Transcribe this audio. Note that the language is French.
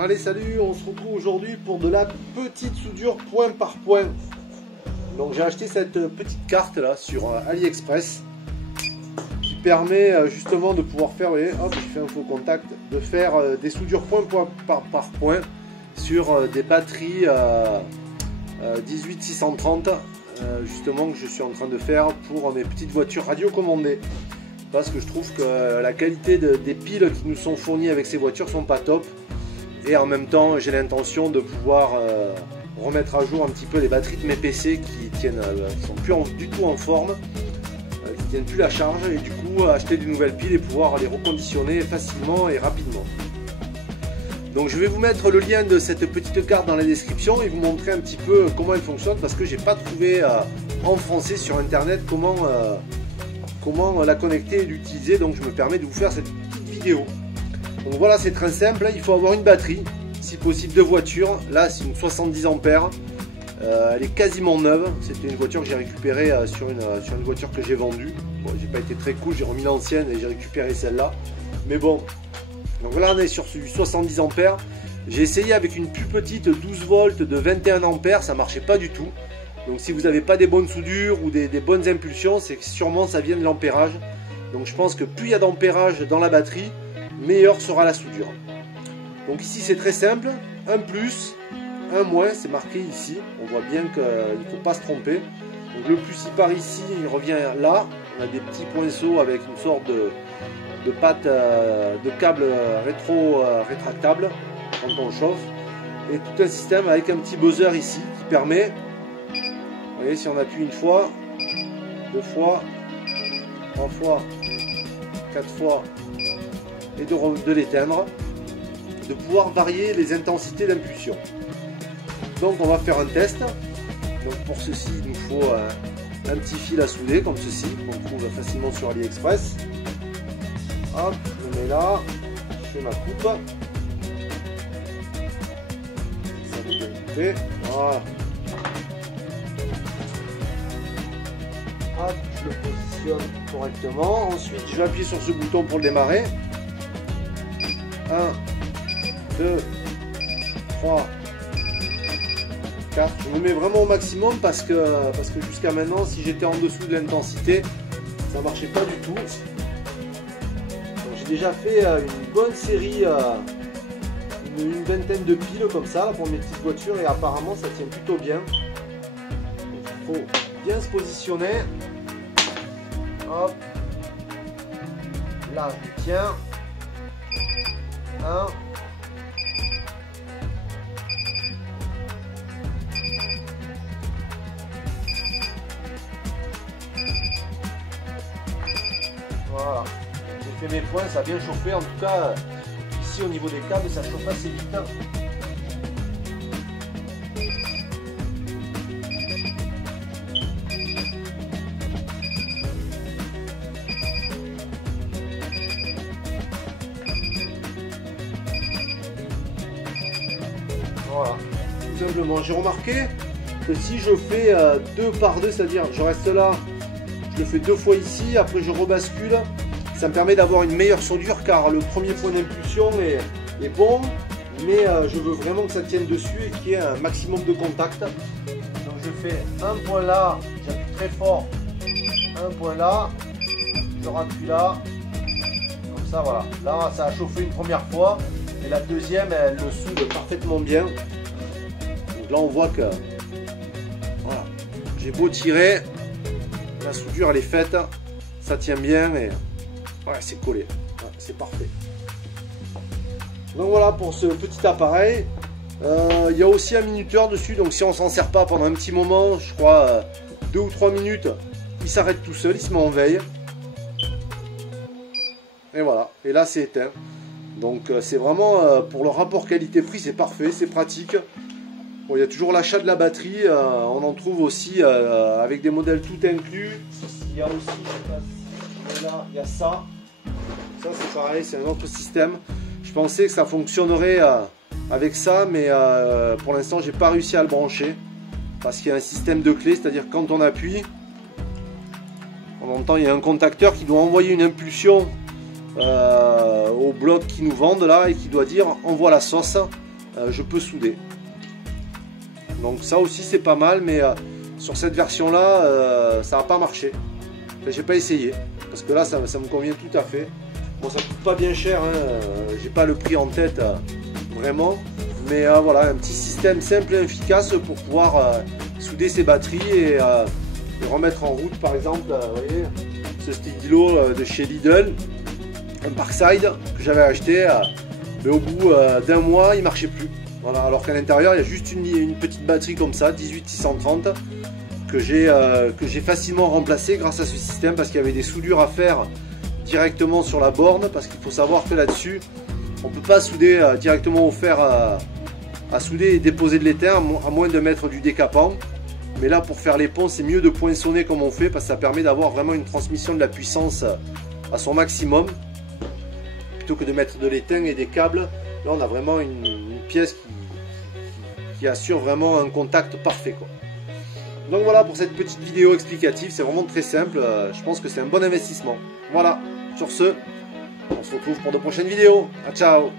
Allez, salut, on se retrouve aujourd'hui pour de la petite soudure point par point. Donc j'ai acheté cette petite carte là sur AliExpress qui permet justement de pouvoir faire, vous voyez, hop, je fais un faux contact, de faire des soudures point par point sur des batteries 18630 justement, que je suis en train de faire pour mes petites voitures radiocommandées. Parce que je trouve que la qualité des piles qui nous sont fournies avec ces voitures sont pas top. Et en même temps, j'ai l'intention de pouvoir remettre à jour un petit peu les batteries de mes PC qui tiennent, sont plus du tout en forme, qui tiennent plus la charge, et du coup acheter de nouvelles piles et pouvoir les reconditionner facilement et rapidement. Donc je vais vous mettre le lien de cette petite carte dans la description et vous montrer un petit peu comment elle fonctionne, parce que j'ai pas trouvé en français sur internet comment la connecter et l'utiliser. Donc je me permets de vous faire cette petite vidéo. Donc voilà, c'est très simple, il faut avoir une batterie, si possible de voiture. Là c'est une 70 ampères, elle est quasiment neuve. C'était une voiture que j'ai récupérée sur une voiture que j'ai vendue. Bon, j'ai pas été très cool, j'ai remis l'ancienne et j'ai récupéré celle-là. Mais bon, donc là on est sur du 70 ampères. J'ai essayé avec une plus petite 12 volts de 21 ampères, ça marchait pas du tout. Donc si vous n'avez pas des bonnes soudures ou des bonnes impulsions, c'est que sûrement ça vient de l'ampérage. Donc je pense que plus il y a d'ampérage dans la batterie, meilleure sera la soudure. Donc ici c'est très simple, un plus, un moins, c'est marqué ici. On voit bien qu'il ne faut pas se tromper. Donc le plus il part ici, il revient là. On a des petits poinceaux avec une sorte de patte de câble rétractable quand on chauffe. Et tout un système avec un petit buzzer ici qui permet, vous voyez, si on appuie une fois, deux fois, trois fois, quatre fois, et de l'éteindre, de pouvoir varier les intensités d'impulsion. Donc on va faire un test. Donc pour ceci il nous faut un petit fil à souder comme ceci, qu'on trouve facilement sur AliExpress. Hop, je le mets là, je fais ma coupe. Ça va bien couper. Voilà. Hop, je le positionne correctement. Ensuite je vais appuyer sur ce bouton pour le démarrer. 1, 2, 3, 4. Je me mets vraiment au maximum parce que jusqu'à maintenant, si j'étais en dessous de l'intensité, ça marchait pas du tout. J'ai déjà fait une bonne série, une vingtaine de piles comme ça pour mes petites voitures, et apparemment ça tient plutôt bien. Il faut bien se positionner. Hop. Là je tiens. 1. Voilà, j'ai fait mes points, ça a bien chauffé. En tout cas, ici au niveau des câbles, ça chauffe assez vite. Voilà, tout simplement. J'ai remarqué que si je fais 2 par 2, c'est-à-dire je reste là, je le fais 2 fois ici, après je rebascule, ça me permet d'avoir une meilleure soudure, car le premier point d'impulsion est bon, mais je veux vraiment que ça tienne dessus et qu'il y ait un maximum de contact. Donc je fais un point là, j'appuie très fort, un point là, je rappuie là, comme ça, voilà. Là ça a chauffé une première fois, et la deuxième elle le soude parfaitement bien. Donc là on voit que voilà, j'ai beau tirer, la soudure elle est faite, ça tient bien et ouais, c'est collé, ouais, c'est parfait. Donc voilà pour ce petit appareil. Il y a aussi un minuteur dessus, donc si on s'en sert pas pendant un petit moment, je crois 2 ou 3 minutes, il s'arrête tout seul, il se met en veille. Et voilà, et là c'est éteint. Donc c'est vraiment pour le rapport qualité-prix, c'est parfait, c'est pratique. Bon, il y a toujours l'achat de la batterie, on en trouve aussi avec des modèles tout inclus. Il y a aussi, je sais pas si là, il y a ça. Ça c'est pareil, c'est un autre système. Je pensais que ça fonctionnerait avec ça, mais pour l'instant j'ai pas réussi à le brancher. Parce qu'il y a un système de clé, c'est-à-dire quand on appuie, on entend, il y a un contacteur qui doit envoyer une impulsion au bloc qui nous vendent là et qui doit dire envoie la sauce. je peux souder. Donc ça aussi c'est pas mal, mais sur cette version là ça n'a pas marché. Enfin, j'ai pas essayé, parce que là ça me convient tout à fait. Bon, ça coûte pas bien cher, hein. J'ai pas le prix en tête vraiment, mais voilà, un petit système simple et efficace pour pouvoir souder ses batteries et remettre en route, par exemple, vous voyez, ce stylo de chez Lidl, un Parkside que j'avais acheté, mais au bout d'un mois il marchait plus. Voilà, alors qu'à l'intérieur il y a juste une petite batterie comme ça, 18630, que j'ai facilement remplacé grâce à ce système, parce qu'il y avait des soudures à faire directement sur la borne, parce qu'il faut savoir que là-dessus on ne peut pas souder directement au fer à souder et déposer de l'étain, à moins de mettre du décapant. Mais là, pour faire les ponts, c'est mieux de poinçonner comme on fait, parce que ça permet d'avoir vraiment une transmission de la puissance à son maximum, plutôt que de mettre de l'étain et des câbles. Là on a vraiment une pièce qui assure vraiment un contact parfait, quoi. Donc voilà pour cette petite vidéo explicative, c'est vraiment très simple, je pense que c'est un bon investissement. Voilà, sur ce, on se retrouve pour de prochaines vidéos. Ciao.